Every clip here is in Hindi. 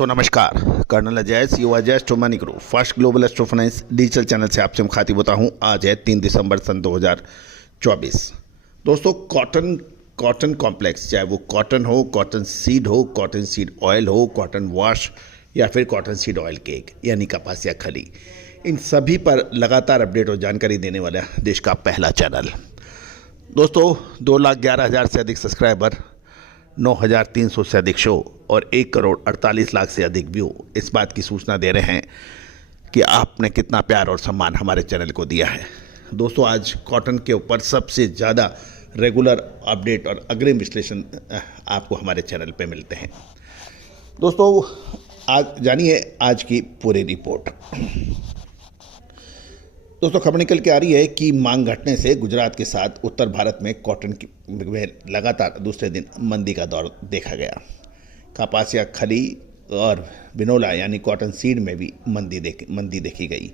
दोस्तों नमस्कार। Colonel Ajay CO Ajay Astromoney group first global astro finance digital channel से आपसे मुखातिब होता हूं। आज है 3 दिसंबर सन 2024। दोस्तों कॉटन कॉम्प्लेक्स, चाहे वो कॉटन हो, कॉटन सीड ऑयल हो, कॉटन वॉश या फिर कॉटन सीड ऑयल केक यानी कपास या खली, इन सभी पर लगातार अपडेट और जानकारी देने वाला देश का पहला चैनल। दोस्तों 2,11,000 से अधिक सब्सक्राइबर, 9,300 से अधिक शो और 1,48,00,000 से अधिक व्यू इस बात की सूचना दे रहे हैं कि आपने कितना प्यार और सम्मान हमारे चैनल को दिया है। दोस्तों आज कॉटन के ऊपर सबसे ज़्यादा रेगुलर अपडेट और अग्रिम विश्लेषण आपको हमारे चैनल पे मिलते हैं। दोस्तों आज जानिए आज की पूरी रिपोर्ट। दोस्तों खबर निकल के आ रही है कि मांग घटने से गुजरात के साथ उत्तर भारत में कॉटन की में लगातार दूसरे दिन मंदी का दौर देखा गया। कपास या खली और बिनोला यानी कॉटन सीड में भी मंदी देखी गई।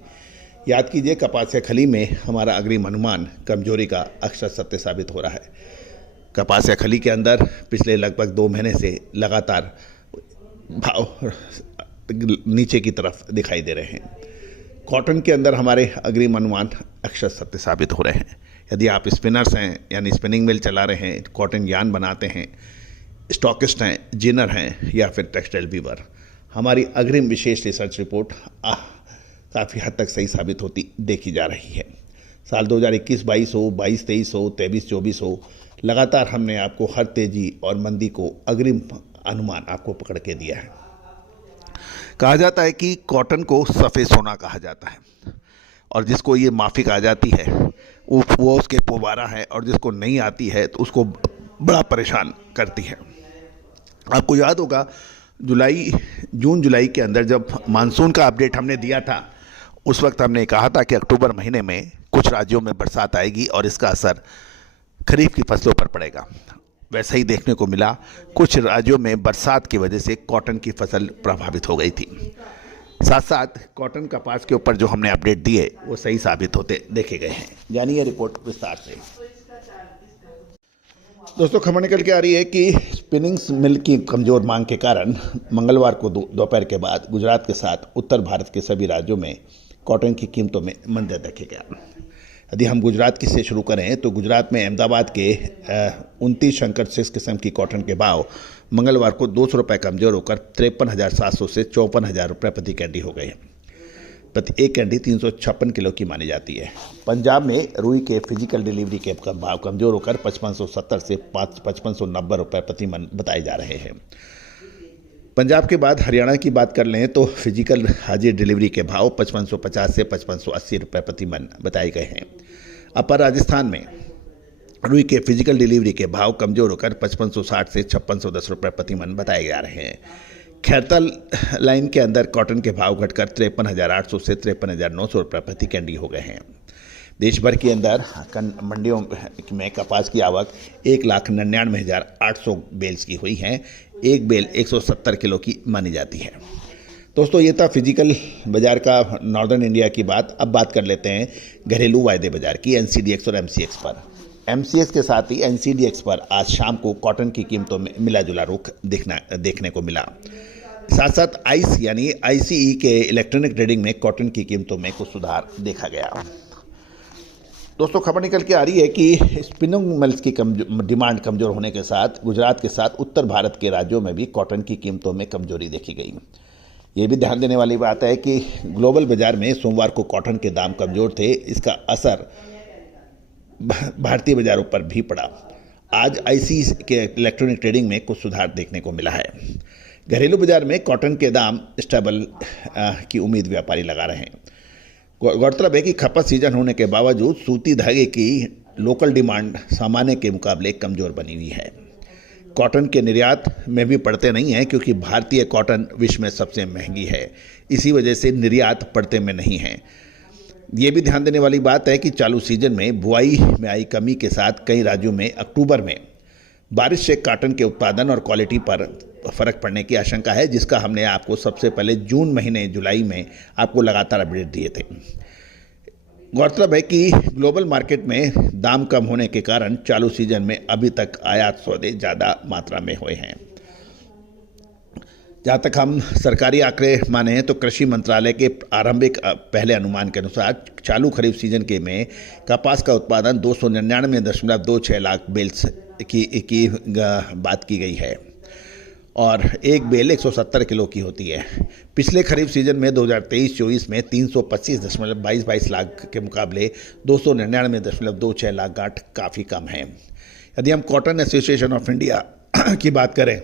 याद कीजिए कपास या खली में हमारा अग्रिम अनुमान कमजोरी का अक्षर सत्य साबित हो रहा है। कपास या खली के अंदर पिछले लगभग 2 महीने से लगातार भाव नीचे की तरफ दिखाई दे रहे हैं। कॉटन के अंदर हमारे अग्रिम अनुमान अक्षर सत्य साबित हो रहे हैं। यदि आप स्पिनर्स हैं यानी स्पिनिंग मिल चला रहे हैं, कॉटन यार्न बनाते हैं, स्टॉकिस्ट हैं, जिनर हैं या फिर टेक्सटाइल वीवर, हमारी अग्रिम विशेष रिसर्च रिपोर्ट काफ़ी हद तक सही साबित होती देखी जा रही है। साल 2021-22 हो, 22-23 हो, 23-24 हो, लगातार हमने आपको हर तेजी और मंदी को अग्रिम अनुमान आपको पकड़ के दिया है। कहा जाता है कि कॉटन को सफ़ेद सोना कहा जाता है और जिसको ये माफिक आ जाती है वो उसके पोबारा है और जिसको नहीं आती है तो उसको बड़ा परेशान करती है। आपको याद होगा जून जुलाई के अंदर जब मानसून का अपडेट हमने दिया था, उस वक्त हमने कहा था कि अक्टूबर महीने में कुछ राज्यों में बरसात आएगी और इसका असर खरीफ की फसलों पर पड़ेगा। वैसा ही देखने को मिला। कुछ राज्यों में बरसात की वजह से कॉटन की फसल प्रभावित हो गई थी। साथ साथ कॉटन कपास के ऊपर जो हमने अपडेट दिए वो सही साबित होते देखे गए हैं। जानिए रिपोर्ट विस्तार से। दोस्तों खबर निकल के आ रही है कि स्पिनिंग मिल की कमज़ोर मांग के कारण मंगलवार को दोपहर के बाद गुजरात के साथ उत्तर भारत के सभी राज्यों में कॉटन की कीमतों में मंदी देखा गया। यदि हम गुजरात की से शुरू करें तो गुजरात में अहमदाबाद के 29 शंकर 6 किस्म की कॉटन के भाव मंगलवार को 200 रुपये कमज़ोर होकर 53,700 से 54,000 रुपये प्रति कैंडी हो गए। प्रति एक कैंडी 356 किलो की मानी जाती है। पंजाब में रुई के फिजिकल डिलीवरी के भाव कमज़ोर होकर 5570 से 5590 रुपये प्रति मन बताए जा रहे हैं। पंजाब के बाद हरियाणा की बात कर लें तो फिजिकल हाजिर डिलीवरी के भाव 5550 से 5580 रुपये प्रति मन बताए गए हैं। अपर राजस्थान में रुई के फिजिकल डिलीवरी के भाव कमज़ोर होकर 5560 से 5610 रुपये प्रति मन बताए जा रहे हैं। खैरतल लाइन के अंदर कॉटन के भाव घटकर 53,800 से 53,900 रुपये प्रति कैंडी हो गए हैं। देश भर के अंदर मंडियों में कपास की आवक 1,99,800 बेल्स की हुई है। एक बेल 170 किलो की मानी जाती है। दोस्तों ये था फिजिकल बाजार का नॉर्दर्न इंडिया की बात। अब बात कर लेते हैं घरेलू वायदे बाजार की, एनसीडीएक्स और एमसीएक्स पर। एमसीएक्स के साथ ही एनसीडीएक्स पर आज शाम को कॉटन की कीमतों में मिला जुला रुख देखने को मिला। साथ साथ आईस यानी आईसीई के इलेक्ट्रॉनिक ट्रेडिंग में कॉटन की कीमतों में कुछ सुधार देखा गया। दोस्तों खबर निकल के आ रही है कि स्पिनिंग मिल्स की डिमांड कमज़ोर होने के साथ गुजरात के साथ उत्तर भारत के राज्यों में भी कॉटन की कीमतों में कमजोरी देखी गई। ये भी ध्यान देने वाली बात है कि ग्लोबल बाजार में सोमवार को कॉटन के दाम कमज़ोर थे। इसका असर भारतीय बाजारों पर भी पड़ा। आज आईसी के इलेक्ट्रॉनिक ट्रेडिंग में कुछ सुधार देखने को मिला है। घरेलू बाजार में कॉटन के दाम स्टेबल की उम्मीद व्यापारी लगा रहे हैं। गौरतलब है कि खपत सीजन होने के बावजूद सूती धागे की लोकल डिमांड सामान्य के मुकाबले कमज़ोर बनी हुई है। कॉटन के निर्यात में भी पड़ते नहीं हैं क्योंकि भारतीय कॉटन विश्व में सबसे महंगी है। इसी वजह से निर्यात पड़ते में नहीं है। ये भी ध्यान देने वाली बात है कि चालू सीजन में बुआई में आई कमी के साथ कई राज्यों में अक्टूबर में बारिश से कॉटन के उत्पादन और क्वालिटी पर फ़र्क पड़ने की आशंका है, जिसका हमने आपको सबसे पहले जून महीने जुलाई में आपको लगातार अपडेट दिए थे। गौरतलब है कि ग्लोबल मार्केट में दाम कम होने के कारण चालू सीजन में अभी तक आयात सौदे ज़्यादा मात्रा में हुए हैं। जहाँ तक हम सरकारी आंकड़े माने तो कृषि मंत्रालय के आरंभिक पहले अनुमान के अनुसार चालू खरीफ सीजन के में कपास का उत्पादन 299.26 लाख बेल्स की बात की गई है और एक बेल 170 किलो की होती है। पिछले खरीफ सीजन में 2023-24 में 325.22 लाख के मुकाबले 299.26 लाख गांठ काफ़ी कम है। यदि हम कॉटन एसोसिएशन ऑफ इंडिया की बात करें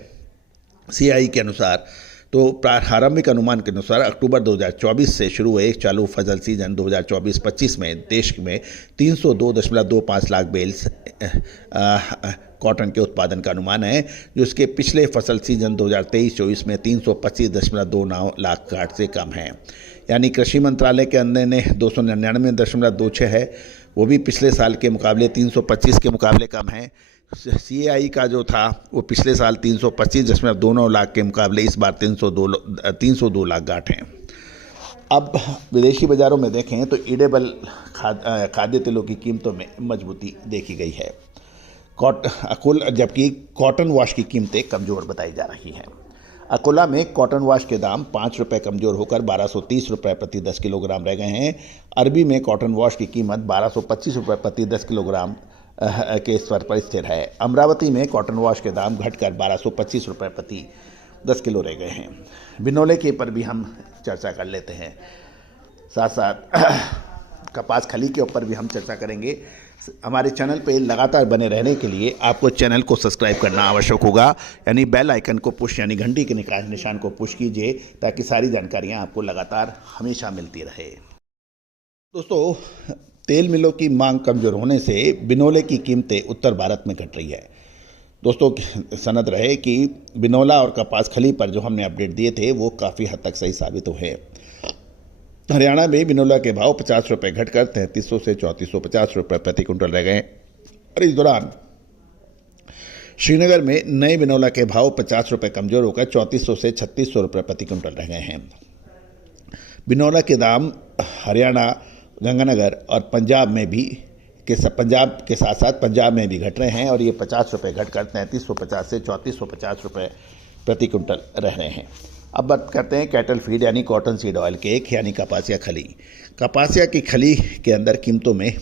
CI के अनुसार तो प्रारंभिक अनुमान के अनुसार अक्टूबर 2024 से शुरू हुए चालू फसल सीजन 2024-25 में देश में 302.25 लाख बेल्स कॉटन के उत्पादन का अनुमान है, जो इसके पिछले फसल सीजन 2023-24 में 325.29 लाख गांठ से कम है। यानी कृषि मंत्रालय के अंदर ने 299.26 है, वो भी पिछले साल के मुकाबले 325 के मुकाबले कम है। CI का जो था वो पिछले साल 325.29 लाख के मुकाबले इस बार 302 लाख गांठ हैं। अब विदेशी बाज़ारों में देखें तो ईडेबल खाद्य तेलों की कीमतों में मजबूती देखी गई है, जबकि कॉटन वॉश की कीमतें कमज़ोर बताई जा रही हैं। अकोला में कॉटन वॉश के दाम 5 रुपये कमज़ोर होकर 1230 रुपये प्रति 10 किलोग्राम रह गए हैं। अरबी में कॉटन वॉश की कीमत 1225 रुपये प्रति 10 किलोग्राम के स्तर पर स्थिर है। अमरावती में कॉटन वॉश के दाम घटकर 1225 रुपये प्रति 10 किलो रह गए हैं। बिनोले के पर भी हम चर्चा कर लेते हैं, साथ साथ कपास खली के ऊपर भी हम चर्चा करेंगे। हमारे चैनल पे लगातार बने रहने के लिए आपको चैनल को सब्सक्राइब करना आवश्यक होगा, यानी बेल आइकन को पुश यानी घंटी के निशान को पुश कीजिए ताकि सारी जानकारियाँ आपको लगातार हमेशा मिलती रहे। दोस्तों, तेल मिलों की मांग कमज़ोर होने से बिनोले की कीमतें उत्तर भारत में घट रही है। दोस्तों, सनद रहे कि बिनोला और कपास खली पर जो हमने अपडेट दिए थे वो काफ़ी हद तक सही साबित हुए। हरियाणा में बिनोला के भाव 50 रुपये घटकर 3300 से 3450 रुपये प्रति कुंटल रह गए और इस दौरान श्रीनगर में नए बिनोला के भाव 50 रुपये कमज़ोर होकर 3400 से 3600 रुपये प्रति कुंटल रह गए हैं। बिनोला के दाम हरियाणा, गंगानगर और पंजाब के साथ साथ पंजाब में भी घट रहे हैं और ये 50 रुपये घटकर 3350 से 3450 रुपये प्रति कुंटल रह रहे हैं। अब बात करते हैं कैटल फीड यानी कॉटन सीड ऑयल के यानी कपासिया खली। कपासिया की खली के अंदर कीमतों में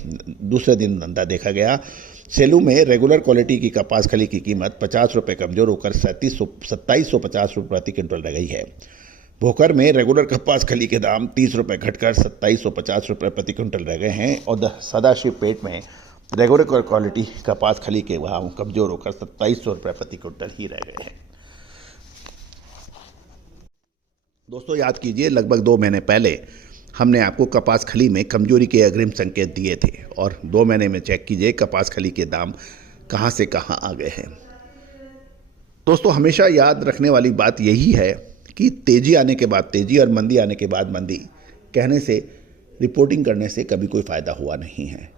दूसरे दिन मंदा देखा गया। सेलू में रेगुलर क्वालिटी की कपास खली की कीमत 50 रुपये कमज़ोर होकर 2750 रुपये प्रति क्विंटल रह गई है। भोकर में रेगुलर कपास खली के दाम 30 रुपये घटकर 2750 रुपये प्रति क्विंटल रह गए हैं और सदाशिव पेट में रेगुलर क्वालिटी कपास खली के भाव कमज़ोर होकर 2700 रुपये प्रति क्विंटल ही रह गए हैं। दोस्तों, याद कीजिए लगभग 2 महीने पहले हमने आपको कपास खली में कमजोरी के अग्रिम संकेत दिए थे और 2 महीने में चेक कीजिए कपास खली के दाम कहां से कहां आ गए हैं। दोस्तों, हमेशा याद रखने वाली बात यही है कि तेजी आने के बाद तेजी और मंदी आने के बाद मंदी कहने से, रिपोर्टिंग करने से कभी कोई फ़ायदा हुआ नहीं है।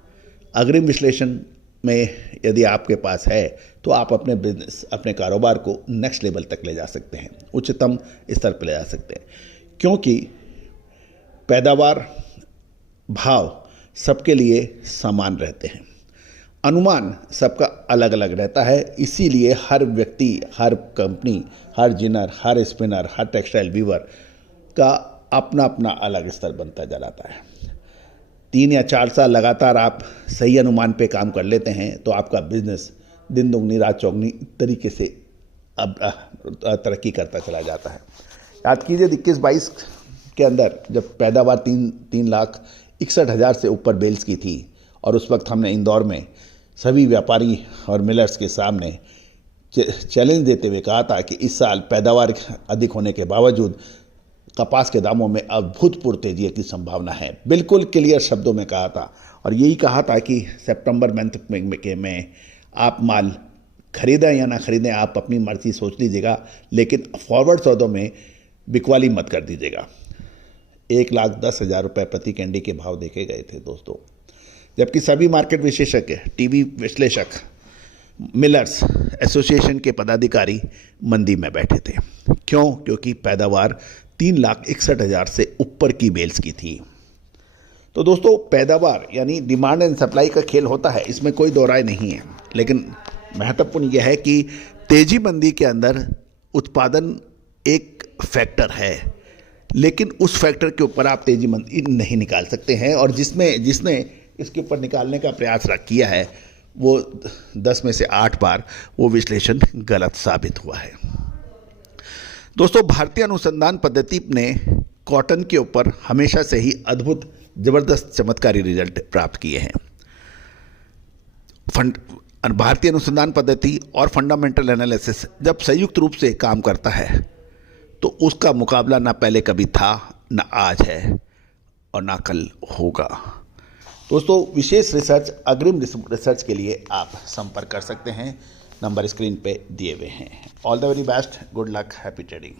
अग्रिम विश्लेषण में यदि आपके पास है तो आप अपने बिजनेस, अपने कारोबार को नेक्स्ट लेवल तक ले जा सकते हैं, उच्चतम स्तर पर ले जा सकते हैं, क्योंकि पैदावार भाव सबके लिए समान रहते हैं, अनुमान सबका अलग अलग रहता है। इसीलिए हर व्यक्ति, हर कंपनी, हर जिनर, हर स्पिनर, हर टेक्सटाइल वीवर का अपना अपना अलग स्तर बनता जाता है। 3 या 4 साल लगातार आप सही अनुमान पे काम कर लेते हैं तो आपका बिजनेस दिन दुगनी रात चौगनी तरीके से अब तरक्की करता चला जाता है। याद कीजिए 21-22 के अंदर जब पैदावार 3,61,000 से ऊपर बेल्स की थी और उस वक्त हमने इंदौर में सभी व्यापारी और मिलर्स के सामने चैलेंज देते हुए कहा था कि इस साल पैदावार अधिक होने के बावजूद कपास के दामों में अभूतपूर्व तेजी की संभावना है। बिल्कुल क्लियर शब्दों में कहा था और यही कहा था कि सितंबर मंथ में आप माल खरीदें या ना खरीदें, आप अपनी मर्जी सोच लीजिएगा, लेकिन फॉरवर्ड सौदों में बिकवाली मत कर दीजिएगा। 1,10,000 रुपये प्रति कैंडी के भाव देखे गए थे दोस्तों, जबकि सभी मार्केट विशेषज्ञ, टीवी विश्लेषक, मिलर्स एसोसिएशन के पदाधिकारी मंदी में बैठे थे। क्यों? क्योंकि पैदावार 3,61,000 से ऊपर की बेल्स की थी। तो दोस्तों, पैदावार यानी डिमांड एंड सप्लाई का खेल होता है, इसमें कोई दो राय नहीं है, लेकिन महत्वपूर्ण यह है कि तेजी मंदी के अंदर उत्पादन एक फैक्टर है, लेकिन उस फैक्टर के ऊपर आप तेजीमंदी नहीं निकाल सकते हैं। और जिसने इसके ऊपर निकालने का प्रयास किया है वो 10 में से 8 बार वो विश्लेषण गलत साबित हुआ है। दोस्तों, भारतीय अनुसंधान पद्धति ने कॉटन के ऊपर हमेशा से ही अद्भुत ज़बरदस्त चमत्कारी रिजल्ट प्राप्त किए हैं। भारतीय अनुसंधान पद्धति और फंडामेंटल एनालिसिस जब संयुक्त रूप से काम करता है तो उसका मुकाबला ना पहले कभी था, ना आज है और ना कल होगा। दोस्तों, विशेष रिसर्च, अग्रिम रिसर्च के लिए आप संपर्क कर सकते हैं, नंबर स्क्रीन पे दिए हुए हैं। All the very best, good luck, happy trading.